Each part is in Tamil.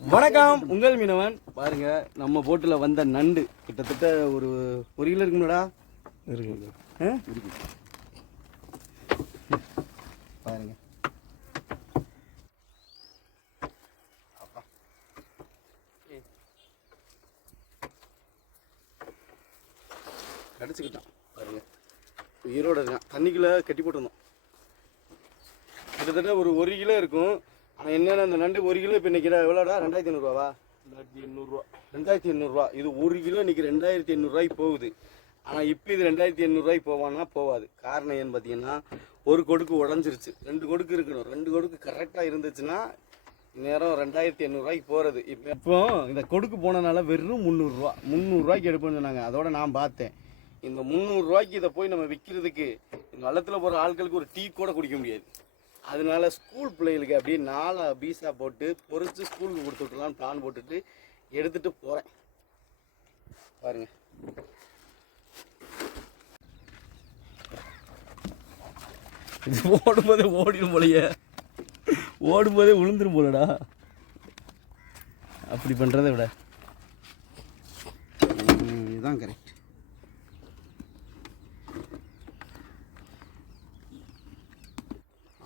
வணக்கம் உங்கள் மீனவன். பாருங்க நம்ம போட்டில் வந்த நண்டு. கிட்டத்தட்ட ஒரு ஒரு கிலோ இருக்குங்களா இருக்கு. பாருங்க. கடிச்சுக்கிட்டான். பாருங்க. உயிரோட இருக்கான். தண்ணிக்குள்ள கட்டி போட்டிருந்தோம் கிட்டத்தட்ட ஒரு ஒரு கிலோ இருக்கும். ஆனால் என்னென்ன அந்த நண்டு ஒரு கிலோ இப்போ இன்னைக்கு எவ்வளோடா? ரெண்டாயிரத்தி ஐநூறுரூவா ரெண்டாயிரத்தி எண்ணூறுரூவா ரெண்டாயிரத்தி எண்ணூறுரூவா இது ஒரு கிலோ இன்னைக்கு ரெண்டாயிரத்தி எண்ணூறுரூவாய்க்கு போகுது. ஆனால் இப்போ இது ரெண்டாயிரத்தி எண்ணூறுரூவாய்க்கு போவான்னா போகாது காரணம் ஏன்னு பார்த்தீங்கன்னா ஒரு கொடுக்கு உடஞ்சிருச்சு. ரெண்டு கொடுக்கு இருக்கணும். ரெண்டு கொடுக்கு கரெக்டாக இருந்துச்சுன்னா நேரம் ரெண்டாயிரத்தி எண்ணூறுரூவாய்க்கு போகிறது இப்போ இப்போ இந்த கொடுக்கு போனனால வெறும் முந்நூறுரூவா முந்நூறுரூவாய்க்கு எடுப்போம்னு சொன்னாங்க. அதோட நான் பார்த்தேன். இந்த முந்நூறுரூவாய்க்கு இதை போய் நம்ம விற்கிறதுக்கு இந்த வள்ளத்தில் போகிற ஆட்களுக்கு ஒரு டீ கூட குடிக்க முடியாது. அதனால ஸ்கூல் பிள்ளைகளுக்கு அப்படியே நாலா பீஸா போட்டு பொறிச்சு ஸ்கூலுக்கு கொடுத்து விட்டுலான்னு பிளான் போட்டுட்டு எடுத்துட்டு போகிறேன் பாருங்க. இது ஓடும்போதே ஓடிடும் போலையே. ஓடும்போதே விழுந்துரும் போலடா. அப்படி பண்ணுறதை விட. இதுதான் கரெக்ட்.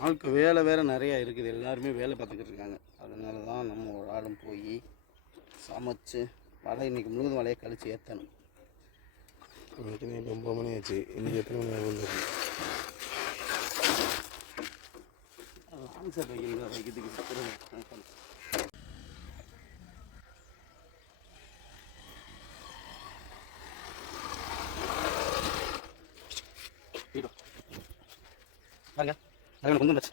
ஆளுக்கு வேலை வேறு நிறையா இருக்குது. எல்லாருமே வேலை பார்த்துக்கிட்டு இருக்காங்க. அதனால தான் நம்ம ஒரு ஆளும் போய் சமைச்சு வலை இன்னைக்கு முழுவதும் வலையை கழிச்சு ஏற்றணும் இன்னைக்கு ஒம்பது மணி ஆச்சு. இன்னைக்கு எத்தனை மணி ஆகும் ஆன்சர் வைக்கிறீங்க வைக்கிறதுக்கு. பாருங்க அது கொஞ்சம் வச்சு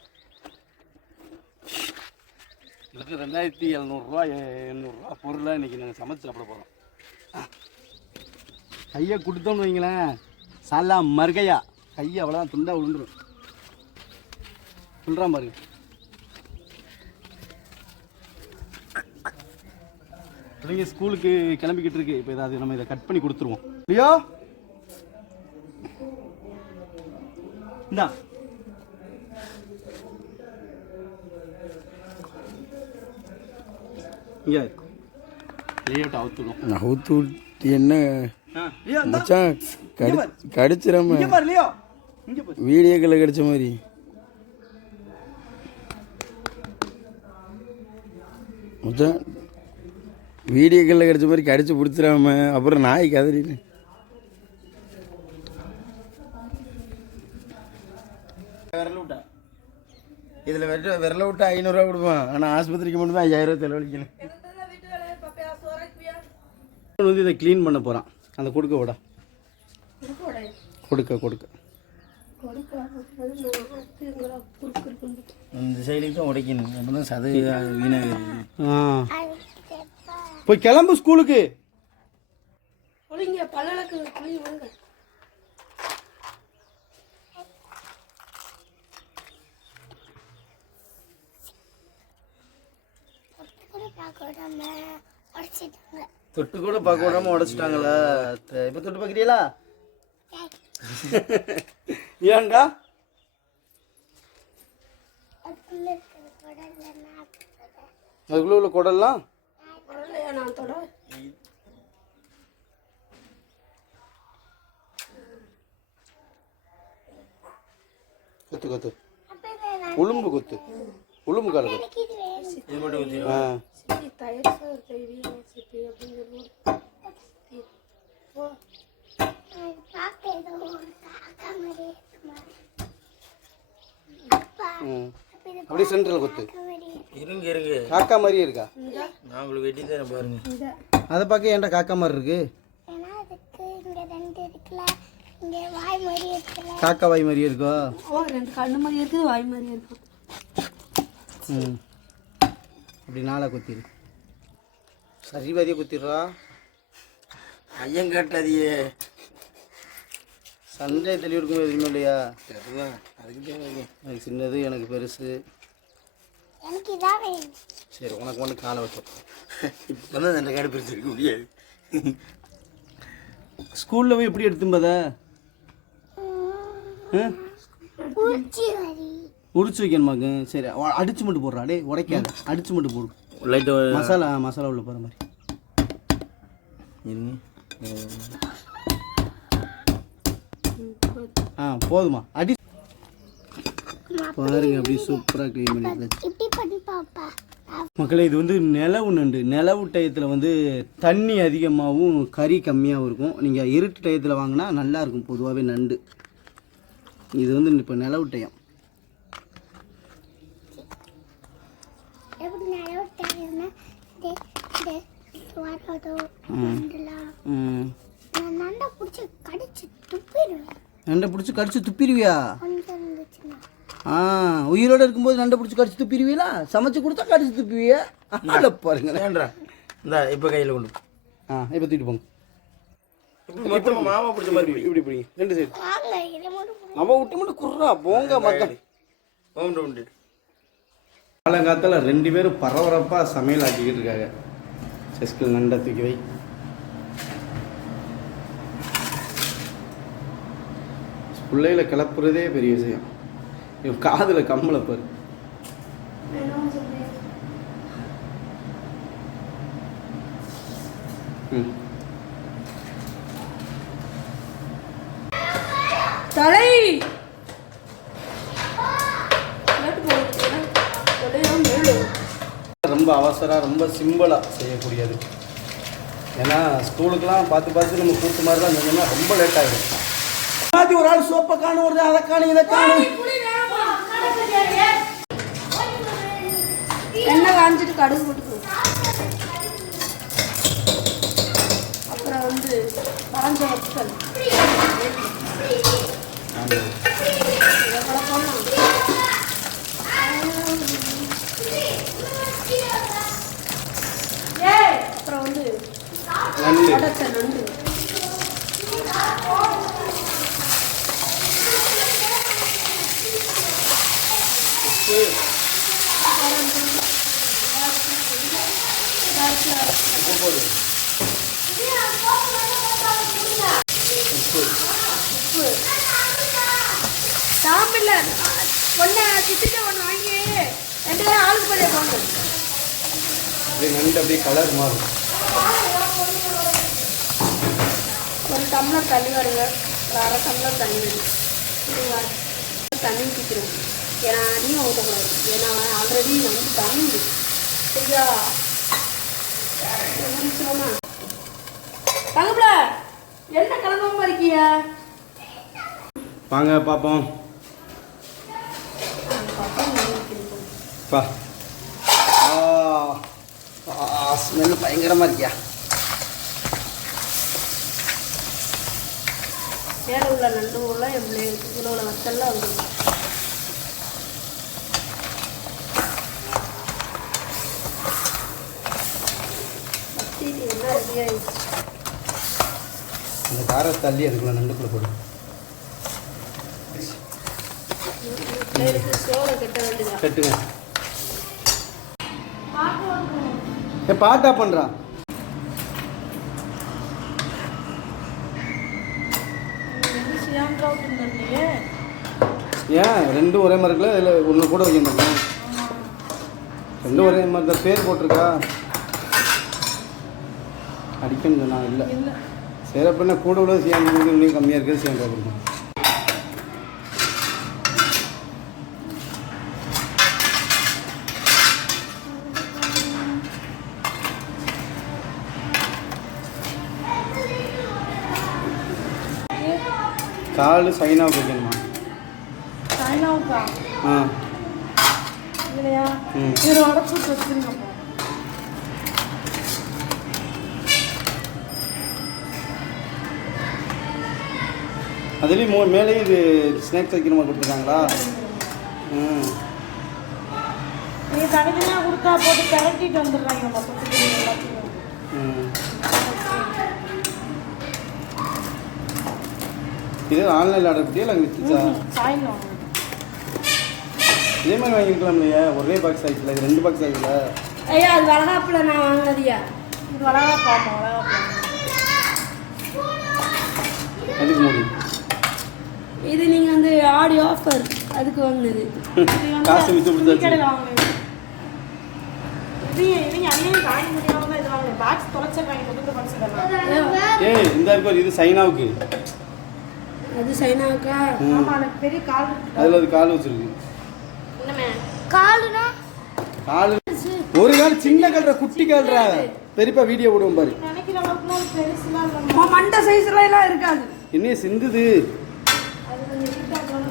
இதுக்கு ரெண்டாயிரத்தி எழுநூறுரூவா எண்ணூறுரூவா பொருளாக இன்றைக்கி நாங்கள் சமைச்சு சாப்பிட போகிறோம் கையை கொடுத்தோம்னு வைங்களேன். சலா மறுகையா கையை அவ்வளோதான் துண்டா விழுந்துடும் சொல்கிறான் பாருங்க பிள்ளைங்க ஸ்கூலுக்கு கிளம்பிக்கிட்டு இருக்கு. இப்போ ஏதாவது நம்ம இதை கட் பண்ணி கொடுத்துருவோம். இல்லையோ? இந்தா. இங்கே. லேஅவுட் அவுத்துடும் நவுத்து விட்டு என்ன. மச்சான் கடி கடிச்சிடாம. இங்கே பாரு லியோ இங்கே பாரு வீடியோக்களில் கடிச்ச மாதிரி. மச்சான் வீடியோக்களில் கடிச்ச மாதிரி கடிச்சு பிடிச்சிடாம அப்புறம் நாய் கதறின்னு. விரல விட்டா. இதில் விரல விரல விட்டா ஐநூறுரூவா கொடுப்பான் ஆனால் ஆஸ்பத்திரிக்கு மட்டும் தான் ஐயாயிரம் ரூபா செலவழிக்கணும் வந்து இதை க்ளீன் பண்ண போகிறான் அந்த கொடுக்க விட. கொடுக்க கொடுக்க. இந்த சைடுக்கு தான் உடைக்கணும். அப்போ தான் சதை வீணாக ஆ போய் கிளம்பு ஸ்கூலுக்கு. தொட்டு கூட பார்க்க விடாம உடைச்சிட்டாங்களா. இப்போ தொட்டு பார்க்குறீங்களா? ஏன்டா? அதுக்குள்ள உள்ள குடல்லாம்? வரலையா நான் தொட? கொத்து கொத்து. உளும்பு கொத்து. உளும்பு கால கொத்து ஆ. அப்படியே சென்ட்ரல் கொத்து. இருங்க இருங்க. காக்கா மாதிரியே இருக்கா? நான் உங்களுக்கு வெட்டி தரேன் பாருங்க. அதை பார்க்க ஏன்டா காக்கா மாதிரி இருக்கு? காக்கா வாய் மாதிரியே இருக்கோ? ஓ ரெண்டு கண்ணு மாதிரி இருக்குது வாய் மாதிரி இருக்கும். ம். அப்படி நாளா குத்திரு. சரிவாதியாக குத்திடுறா? ஐயன் காட்டாதியே. சண்டே தெளிவு இருக்கும்போது எதுவுமே இல்லையா? எனக்கு சின்னது எனக்கு பெருசு. சரி உனக்கு ஒன்று காலை வச்சோம் இப்போ தான் அந்த காடு பிரிச்சிருக்க முடியாது. ஸ்கூலில் போய் எப்படி எடுத்தும்பத உரிச்சு வைக்கணுமாக்கு சரி அடிச்சு மட்டும் போடுறா. டேய் உடைக்காத. அடிச்சு மட்டும் போடு. லைட்டு மசாலா மசாலா உள்ள போகிற மாதிரி. இருங்க. ஆ போதுமா. அடி பாருங்க அப்படியே சூப்பராக க்ளீன் பண்ணி மக்களே இது வந்து நிலவு நண்டு நிலவு டயத்தில் வந்து தண்ணி அதிகமாகவும் கறி கம்மியாகவும் இருக்கும். நீங்கள் இருட்டு டயத்தில் வாங்கினா நல்லா இருக்கும். பொதுவாகவே நண்டு. இது வந்து இப்போ நிலவு டயம் எப்படி நிறைய தெரியும்னா இந்த இந்த வரதோ நண்டுலாம் ம். நான் நண்டை பிடிச்சி கடிச்சு துப்பிடுவேன். நண்டை பிடிச்சி கடிச்சு துப்பிடுவியா? ஆ உயிரோடு இருக்கும்போது நண்டை பிடிச்சி கடிச்சு துப்பிடுவீங்களா? சமைச்சு கொடுத்தா கடிச்சு துப்பிவியா? அதில் பாருங்க இந்த இப்போ கையில் கொண்டு. ஆ இப்போ தூக்கிட்டு போங்க. மாமா பிடிச்ச மாதிரி. இப்படி பிடிங்க ரெண்டு சைடு. வாங்க இதை மட்டும் அவன் விட்டு மட்டும் குர்றா போங்க மக்கள் காலங்காலத்தில் ரெண்டு பேரும் பரபரப்பாக சமையல் ஆக்கிக்கிட்டு இருக்காங்க. செஸ்கில் நண்டை தூக்கி வை பிள்ளைகளை கிளப்புறதே பெரிய விஷயம். இவன் காதில் கம்மலை பாரு. ம். தலை! ரொம்ப அவசரம் ரொம்ப சிம்பிளாக செய்யக்கூடியது. ஏன்னா ஸ்கூலுக்கெல்லாம் பார்த்து பார்த்து நம்ம கூட்டு மாதிரி தான் செஞ்சோம்னா ரொம்ப லேட் ஆகிடும் மாற்றி ஒரு ஆள் சோப்பை காணும் ஒரு அதை காணும் இதை காணும். எண்ணெய் காஞ்சிட்டு கடுகு போட்டு அப்புறம் வந்து காஞ்ச வத்தல் இதை கூட போடலாம் அப்புறம் வந்து நண்டு அடைச்ச நண்டு சாம்பில்ல ஒன்று சித்திட்ட ஒன்று வாங்கி ரெண்டு பேரும் ஆளுக்கு பண்ணி போங்க அப்படியே நண்டு அப்படியே கலர் மாறும். டம்ளர் தண்ணி வருங்க ஒரு அரை டம்ளர் தண்ணி சரிங்களா தண்ணி ஊற்றிக்கிறோம் ஏன்னா அதிகம் ஊற்றக்கூடாது ஏன்னா ஆல்ரெடி வந்து தண்ணி உண்டு. சரியா தங்கப்பில என்ன கிளம்பாம இருக்கிய? வாங்க பார்ப்போம் பா. ஸ்மெல் பயங்கரமாக இருக்கியா? சேர உள்ள நண்டு உள்ள என் பிள்ளைங்களுக்கு இதில் உள்ள வத்தல்லாம் வந்துடும் அந்த காரை தள்ளி அதுக்குள்ள நண்டுக்குள்ள போடு. பிள்ளைகளுக்கு சோறை கட்ட வேண்டியதான் கட்டுங்க. பாட்டா பண்ணுறா ஏன் ரெண்டும் ஒரே மாதிரி இருக்குல்ல? இதில் ஒன்று கூட வைக்க மாட்டேன் ரெண்டும் ஒரே மாதிரி தான் பேர் போட்டிருக்கா? அடிக்கணும் சொன்னா இல்லை. சரி அப்போ என்ன கூட உள்ள சேர்ந்து கம்மியாக இருக்கிறது சேர்ந்து கொடுக்கும் கால் சைனாவுக்கு வைக்கணுமா சாயனாவுக்கா ஆ. இல்லையா? இதில் உடச்சு வச்சுருங்க அதுலேயும் மூ மேலேயும் இது ஸ்நாக்ஸ் வைக்கணுமா கொடுத்துருக்காங்களா? ம். நீ தனித்தனியாக கொடுத்தா போட்டு திரட்டிட்டு வந்துடுறாங்க மொத்தத்துக்கு எல்லாத்தையும் ம் இது ஆன்லைனில் ஆர்டர் பண்ணியா வித்துச்சா சாயங்காலம் இதே மாதிரி வாங்கியிருக்கலாம் இல்லையா ஒரே பாக்ஸ் ஆகிடுச்சுல இது ரெண்டு பாக்ஸ் ஆகிடுல ஐயா அது வளகாப்பில் நான் வாங்கினதுயா? இது வளகாப்பா வளகாப்பா எதுக்கு முடியும் இது நீங்கள் வந்து ஆடி ஆஃபர் அதுக்கு வாங்கினது. காசு மிச்சம் பிடிச்சாச்சு ஏய் இந்த இருக்கு இது சைனாவுக்கு. அது சைனாவுக்கா ஆமா எனக்கு பெரிய கால். அதில் அது கால் வச்சிருக்கு. என்னமே காலுனா? கால். ஒரு கால் சின்ன கால்ரா குட்டி கால்ரா பெரியப்பா வீடியோ போடுவோம் பாரு. நினைக்கிற அளவுக்குலாம் அது பெருசுலாம் இல்லை மண்டை சைஸ்ல எல்லாம் இருக்காது. என்ன சிந்துது. அது கொஞ்சம் சாப்பாடு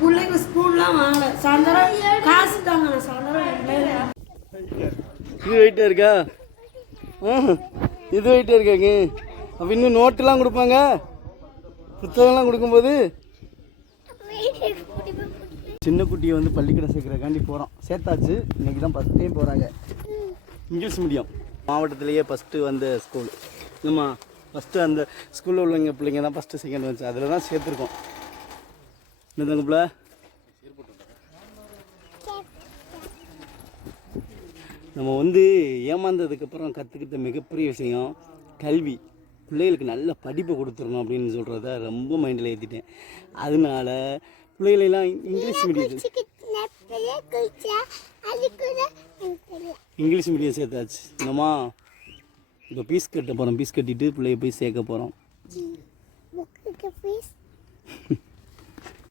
பிள்ளைங்க ஸ்பூன்லாம் வாங்கல. சாயந்தரம் காசு தாங்க நான் சாயந்தரம் இது வெயிட்டாக இருக்கா? இது வெயிட்டாக இருக்காங்க அப்போ இன்னும் நோட்டுலாம் கொடுப்பாங்க. புத்தகம்லாம் கொடுக்கும்போது சின்ன குட்டியை வந்து பள்ளிக்கூடம் சேர்க்குறக்காண்டி போகிறோம் சேர்த்தாச்சு. இன்றைக்கி தான் ஃபஸ்ட் டைம் போகிறாங்க இங்கிலீஷ் மீடியம். மாவட்டத்திலேயே ஃபஸ்ட்டு வந்த ஸ்கூல் நம்ம ஃபஸ்ட்டு அந்த ஸ்கூலில் உள்ளவங்க பிள்ளைங்க தான் ஃபஸ்ட்டு செகண்ட் வந்துச்சு அதில் தான் சேர்த்துருக்கோம். என்ன தங்கப்பில் நம்ம வந்து ஏமாந்ததுக்கப்புறம் கற்றுக்கிட்ட மிகப்பெரிய விஷயம் கல்வி. பிள்ளைகளுக்கு நல்ல படிப்பை கொடுத்துடணும் அப்படின்னு சொல்கிறத ரொம்ப மைண்டில் ஏற்றிட்டேன் அதனால பிள்ளைகளெல்லாம் இங்கிலீஷ் மீடியம் இங்கிலீஷ் மீடியம் சேர்த்தாச்சு. என்னம்மா இப்போ பீஸ் கட்ட போகிறோம் பீஸ் கட்டிட்டு பிள்ளைய போய் சேர்க்க போகிறோம்